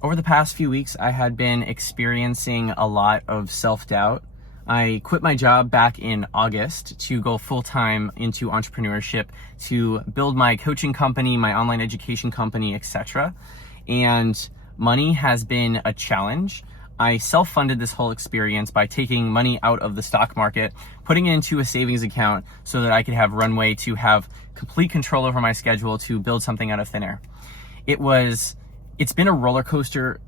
Over the past few weeks, I had been experiencing a lot of self-doubt. I quit my job back in August to go full-time into entrepreneurship, to build my coaching company, my online education company, etc. And money has been a challenge. I self-funded this whole experience by taking money out of the stock market, putting it into a savings account so that I could have runway to have complete control over my schedule to build something out of thin air. It's been a roller coaster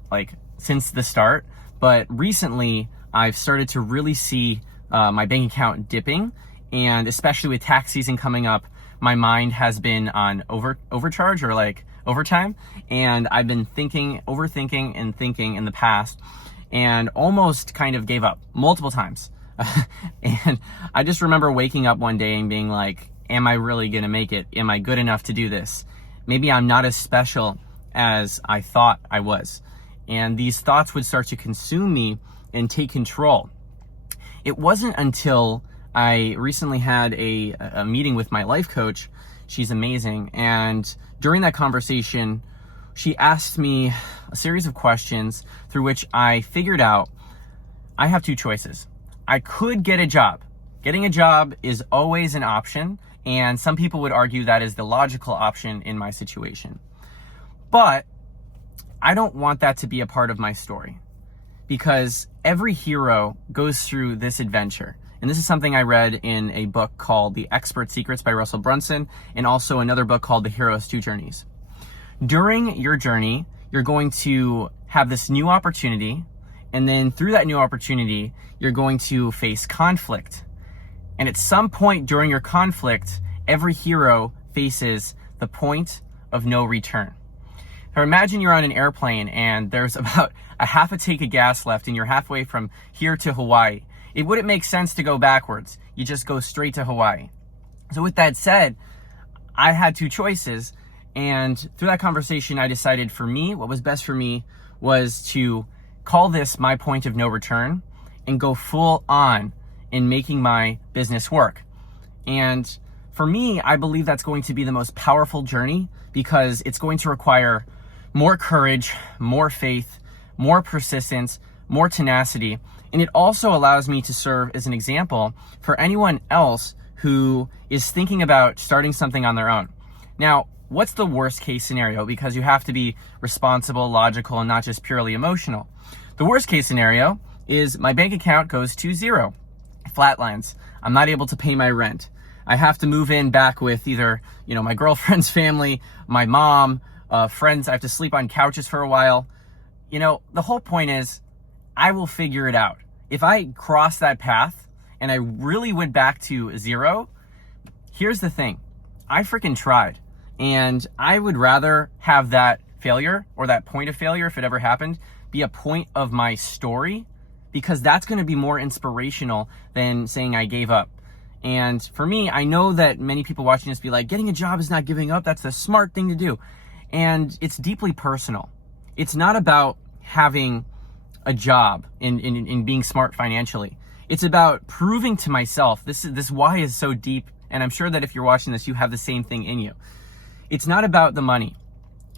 since the start, but recently I've started to really see my bank account dipping, and especially with tax season coming up, my mind has been on overcharge or overtime, and I've been overthinking and thinking in the past, and almost kind of gave up multiple times. And I just remember waking up one day and being like, am I really gonna make it? Am I good enough to do this? Maybe I'm not as special as I thought I was. And these thoughts would start to consume me and take control. It wasn't until I recently had a meeting with my life coach. She's amazing. And during that conversation, she asked me a series of questions through which I figured out I have two choices. I could get a job. Getting a job is always an option, and some people would argue that is the logical option in my situation. But I don't want that to be a part of my story, because every hero goes through this adventure. And this is something I read in a book called The Expert Secrets by Russell Brunson, and also another book called The Hero's Two Journeys. During your journey, you're going to have this new opportunity, and then through that new opportunity, you're going to face conflict. And at some point during your conflict, every hero faces the point of no return. Now imagine you're on an airplane and there's about a half a tank of gas left and you're halfway from here to Hawaii. It wouldn't make sense to go backwards. You just go straight to Hawaii. So with that said, I had two choices, and through that conversation, I decided for me, what was best for me was to call this my point of no return and go full on in making my business work. And for me, I believe that's going to be the most powerful journey, because it's going to require more courage, more faith, more persistence, more tenacity. And it also allows me to serve as an example for anyone else who is thinking about starting something on their own. Now, what's the worst case scenario? Because you have to be responsible, logical, and not just purely emotional. The worst case scenario is my bank account goes to zero, flatlines. I'm not able to pay my rent. I have to move in back with either, my girlfriend's family, my mom, friends. I have to sleep on couches for a while. The whole point is I will figure it out. If I cross that path and I really went back to zero, here's the thing. I freaking tried. And I would rather have that failure, or that point of failure, if it ever happened, be a point of my story, because that's going to be more inspirational than saying I gave up. And for me, I know that many people watching this be like, getting a job is not giving up. That's the smart thing to do. And it's deeply personal. It's not about having a job in being smart financially. It's about proving to myself, this why is so deep. And I'm sure that if you're watching this, you have the same thing in you. It's not about the money.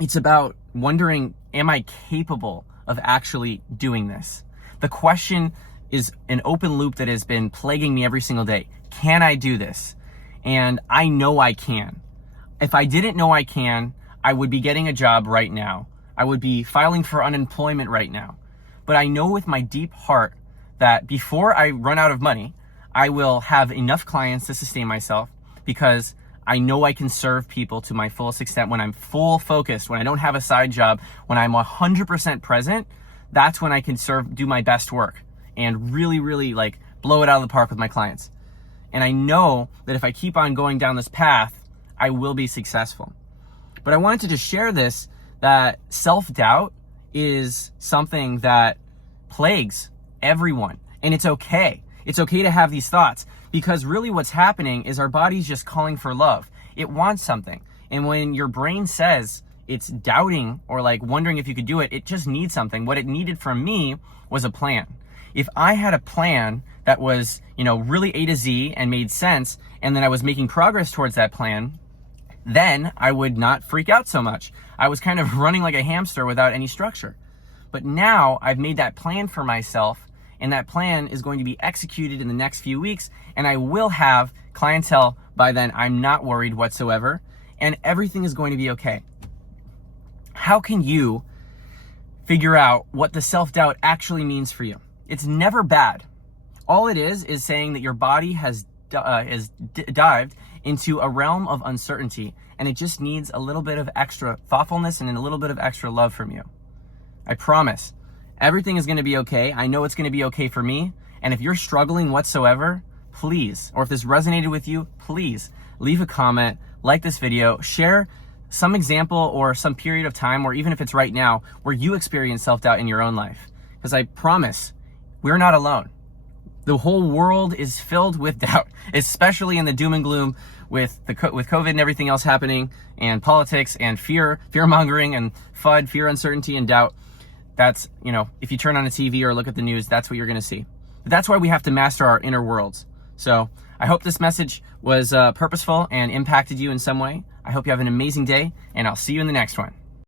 It's about wondering, am I capable of actually doing this? The question is an open loop that has been plaguing me every single day. Can I do this? And I know I can. If I didn't know I can, I would be getting a job right now. I would be filing for unemployment right now. But I know with my deep heart that before I run out of money, I will have enough clients to sustain myself, because I know I can serve people to my fullest extent when I'm full focused, when I don't have a side job, when I'm 100% present. That's when I can do my best work and really, really blow it out of the park with my clients. And I know that if I keep on going down this path, I will be successful. But I wanted to just share this, that self-doubt is something that plagues everyone. And it's okay. It's okay to have these thoughts, because really what's happening is our body's just calling for love. It wants something. And when your brain says it's doubting or wondering if you could do it, it just needs something. What it needed from me was a plan. If I had a plan that was, really A to Z and made sense, and then I was making progress towards that plan, then I would not freak out so much. I was kind of running like a hamster without any structure. But now I've made that plan for myself, and that plan is going to be executed in the next few weeks, and I will have clientele by then. I'm not worried whatsoever, and everything is going to be okay. How can you figure out what the self-doubt actually means for you? It's never bad. All it is saying that your body has dived into a realm of uncertainty, and it just needs a little bit of extra thoughtfulness and a little bit of extra love from you. I promise everything is going to be okay. I know it's going to be okay for me. And if you're struggling whatsoever, please, or if this resonated with you, please leave a comment, like this video, share some example or some period of time, or even if it's right now, where you experience self-doubt in your own life. Because I promise we're not alone. The whole world is filled with doubt, especially in the doom and gloom with COVID and everything else happening, and politics and fear-mongering and FUD, fear, uncertainty, and doubt. That's, if you turn on a TV or look at the news, that's what you're going to see. But that's why we have to master our inner worlds. So I hope this message was purposeful and impacted you in some way. I hope you have an amazing day, and I'll see you in the next one.